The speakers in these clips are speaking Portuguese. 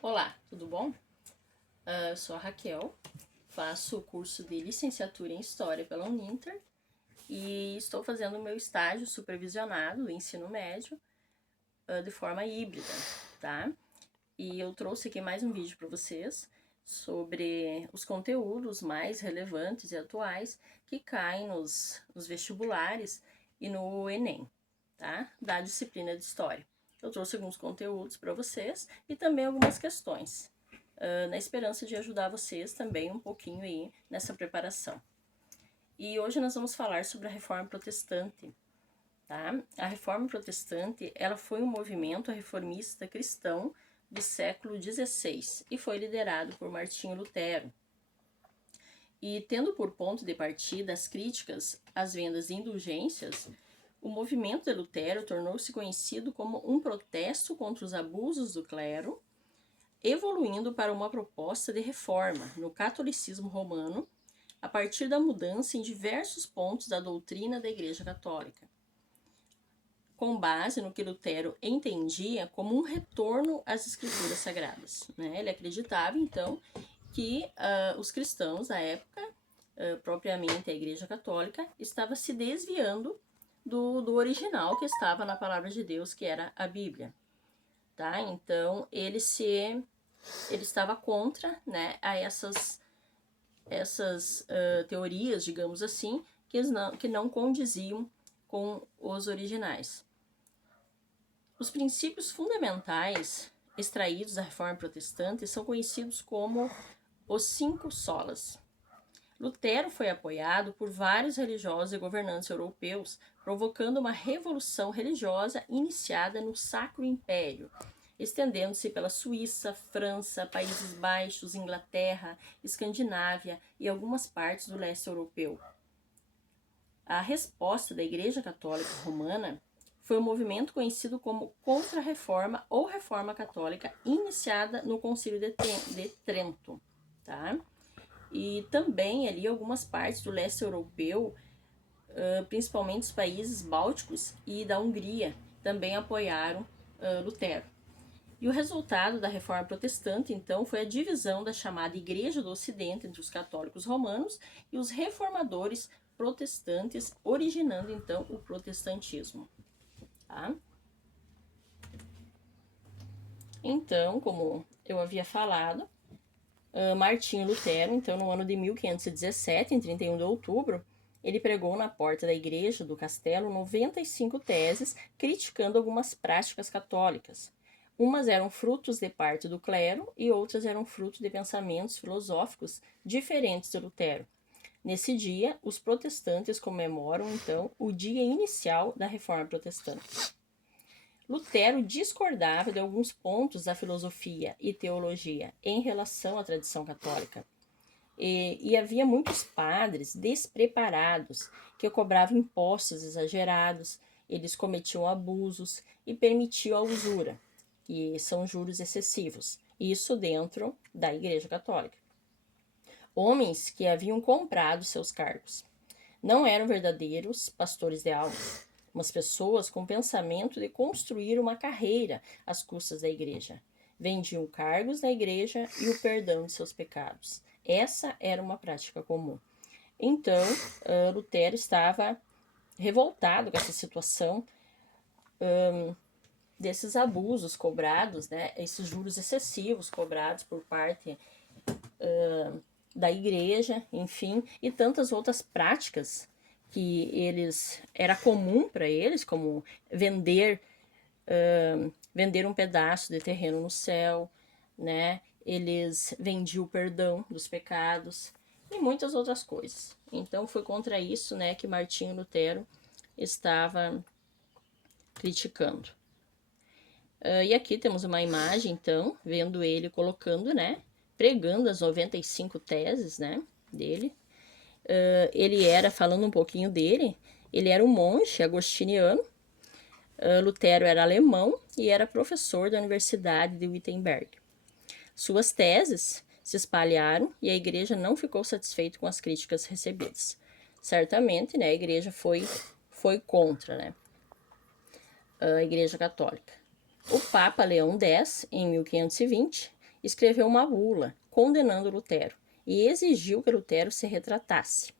Olá, tudo bom? Eu sou a Raquel, faço o curso de licenciatura em História pela Uninter e estou fazendo o meu estágio supervisionado do ensino médio de forma híbrida, tá? E eu trouxe aqui mais um vídeo para vocês sobre os conteúdos mais relevantes e atuais que caem nos vestibulares e no Enem, tá? Da disciplina de História. Eu trouxe alguns conteúdos para vocês e também algumas questões, na esperança de ajudar vocês também um pouquinho aí nessa preparação. E hoje nós vamos falar sobre a Reforma Protestante. Tá? A Reforma Protestante ela foi um movimento reformista cristão do século XVI e foi liderado por Martinho Lutero. E tendo por ponto de partida as críticas às vendas de indulgências, o movimento de Lutero tornou-se conhecido como um protesto contra os abusos do clero, evoluindo para uma proposta de reforma no catolicismo romano, a partir da mudança em diversos pontos da doutrina da Igreja Católica, com base no que Lutero entendia como um retorno às Escrituras Sagradas. Ele acreditava, então, que os cristãos da época, propriamente a Igreja Católica, estava se desviando do original que estava na Palavra de Deus, que era a Bíblia. Tá? Então, ele estava contra, né, a essas teorias, digamos assim, que não condiziam com os originais. Os princípios fundamentais extraídos da Reforma Protestante são conhecidos como os 5 solas. Lutero foi apoiado por vários religiosos e governantes europeus, provocando uma revolução religiosa iniciada no Sacro Império, estendendo-se pela Suíça, França, Países Baixos, Inglaterra, Escandinávia e algumas partes do leste europeu. A resposta da Igreja Católica Romana foi um movimento conhecido como Contra-Reforma ou Reforma Católica, iniciada no Concílio de Trento. Tá? E também ali algumas partes do leste europeu, principalmente os países bálticos e da Hungria, também apoiaram Lutero. E o resultado da Reforma Protestante, então, foi a divisão da chamada Igreja do Ocidente entre os católicos romanos e os reformadores protestantes, originando, então, o protestantismo. Tá? Então, como eu havia falado, Martinho Lutero, então, no ano de 1517, em 31 de outubro, ele pregou na porta da igreja do castelo 95 teses criticando algumas práticas católicas. Umas eram frutos de parte do clero e outras eram frutos de pensamentos filosóficos diferentes de Lutero. Nesse dia, os protestantes comemoram, então, o dia inicial da Reforma Protestante. Lutero discordava de alguns pontos da filosofia e teologia em relação à tradição católica. E havia muitos padres despreparados que cobravam impostos exagerados, eles cometiam abusos e permitiam a usura, que são juros excessivos, isso dentro da Igreja Católica. Homens que haviam comprado seus cargos. Não eram verdadeiros pastores de almas, mas pessoas com pensamento de construir uma carreira às custas da igreja. Vendiam cargos da igreja e o perdão de seus pecados. Essa era uma prática comum. Então, Lutero estava revoltado com essa situação desses abusos cobrados, né, esses juros excessivos cobrados por parte da igreja, enfim, e tantas outras práticas que era comum para eles, como vender um pedaço de terreno no céu, né? Eles vendiam o perdão dos pecados e muitas outras coisas. Então foi contra isso, né, que Martinho Lutero estava criticando. E aqui temos uma imagem, então, vendo ele colocando, né, pregando as 95 teses, né, dele. Ele era, falando um pouquinho dele, ele era um monge agostiniano. Lutero era alemão e era professor da Universidade de Wittenberg. Suas teses se espalharam e a igreja não ficou satisfeita com as críticas recebidas. Certamente, né, a igreja foi contra, né, a Igreja Católica. O Papa Leão X, em 1520, escreveu uma bula condenando Lutero e exigiu que Lutero se retratasse.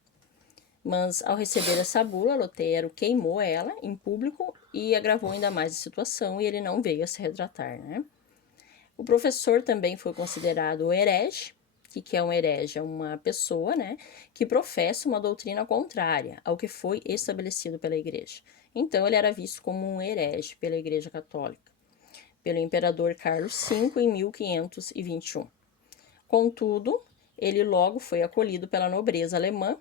Mas, ao receber essa bula, Lutero queimou ela em público e agravou ainda mais a situação, e ele não veio a se retratar, né? O professor também foi considerado herege. O que é um herege? É uma pessoa, né, que professa uma doutrina contrária ao que foi estabelecido pela igreja. Então, ele era visto como um herege pela Igreja Católica, pelo imperador Carlos V em 1521. Contudo, ele logo foi acolhido pela nobreza alemã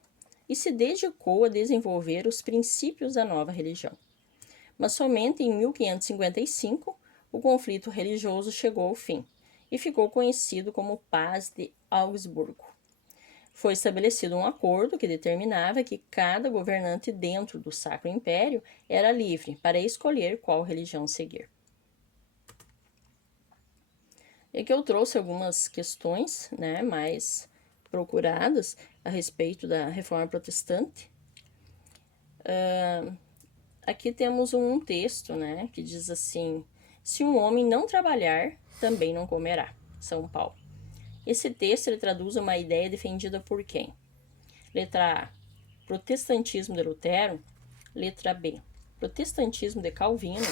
e se dedicou a desenvolver os princípios da nova religião. Mas somente em 1555 o conflito religioso chegou ao fim e ficou conhecido como Paz de Augsburgo. Foi estabelecido um acordo que determinava que cada governante dentro do Sacro Império era livre para escolher qual religião seguir. E aqui eu trouxe algumas questões, né, mais procuradas a respeito da Reforma Protestante. Aqui temos um texto, né, que diz assim: se um homem não trabalhar, também não comerá. São Paulo. Esse texto ele traduz uma ideia defendida por quem? Letra A, protestantismo de Lutero. Letra B, protestantismo de Calvino.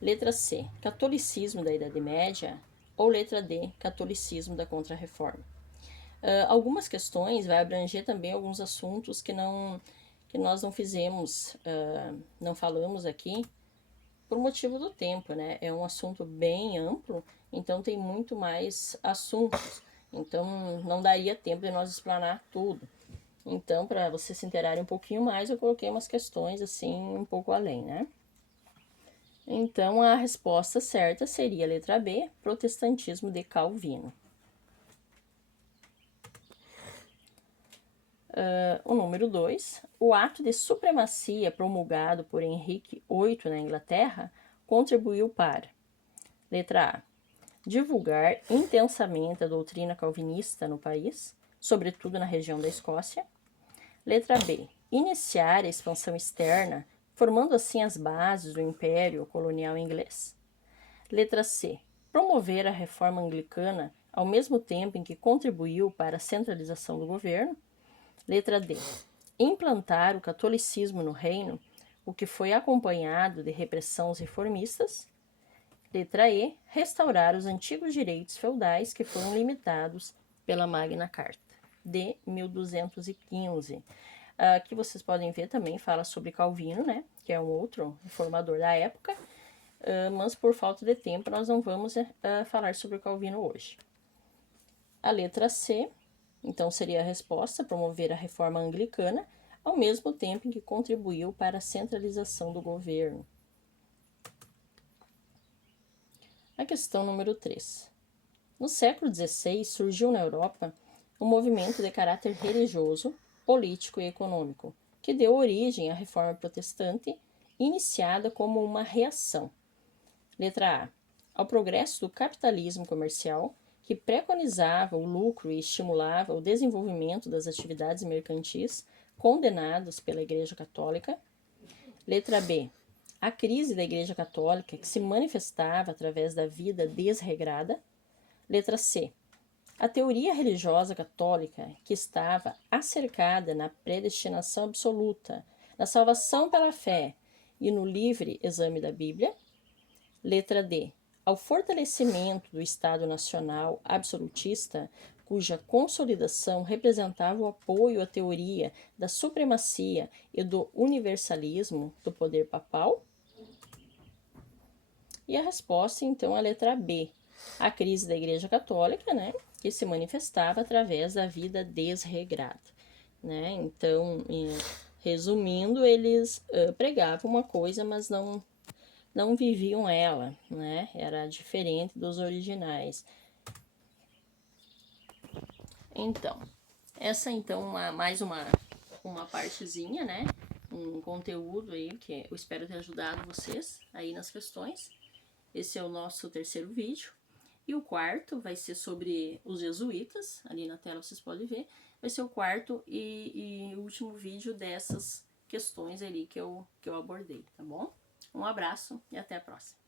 Letra C, catolicismo da Idade Média. Ou letra D, catolicismo da Contra-Reforma. Algumas questões vai abranger também alguns assuntos que nós não fizemos, não falamos aqui, por motivo do tempo, né? É um assunto bem amplo, então tem muito mais assuntos. Então, não daria tempo de nós explanar tudo. Então, para vocês se interarem um pouquinho mais, eu coloquei umas questões assim, um pouco além, né? Então, a resposta certa seria a letra B, protestantismo de Calvino. O número 2, o ato de supremacia promulgado por Henrique VIII na Inglaterra contribuiu para: letra A, divulgar intensamente a doutrina calvinista no país, sobretudo na região da Escócia. Letra B, iniciar a expansão externa, formando assim as bases do Império Colonial Inglês. Letra C, promover a reforma anglicana ao mesmo tempo em que contribuiu para a centralização do governo. Letra D, implantar o catolicismo no reino, o que foi acompanhado de repressão aos reformistas. Letra E, restaurar os antigos direitos feudais que foram limitados pela Magna Carta de 1215. Aqui vocês podem ver também, fala sobre Calvino, né, que é um outro reformador da época, mas por falta de tempo nós não vamos falar sobre Calvino hoje. A letra C, então seria a resposta, promover a reforma anglicana, ao mesmo tempo em que contribuiu para a centralização do governo. A questão número 3. No século XVI surgiu na Europa um movimento de caráter religioso, político e econômico, que deu origem à Reforma Protestante, iniciada como uma reação. Letra A, ao progresso do capitalismo comercial, que preconizava o lucro e estimulava o desenvolvimento das atividades mercantis condenadas pela Igreja Católica. Letra B, a crise da Igreja Católica, que se manifestava através da vida desregrada. Letra C, a teoria religiosa católica, que estava acercada na predestinação absoluta, na salvação pela fé e no livre exame da Bíblia. Letra D, ao fortalecimento do Estado Nacional absolutista, cuja consolidação representava o apoio à teoria da supremacia e do universalismo do poder papal. E a resposta, então, é a letra B, a crise da Igreja Católica, né, que se manifestava através da vida desregrada, né? Então, resumindo, eles pregavam uma coisa, mas não viviam ela, né? Era diferente dos originais. Então, essa então mais uma partezinha, né? Um conteúdo aí que eu espero ter ajudado vocês aí nas questões. Esse é o nosso terceiro vídeo. E o quarto vai ser sobre os jesuítas, ali na tela vocês podem ver. Vai ser o quarto e último vídeo dessas questões ali que eu abordei, tá bom? Um abraço e até a próxima.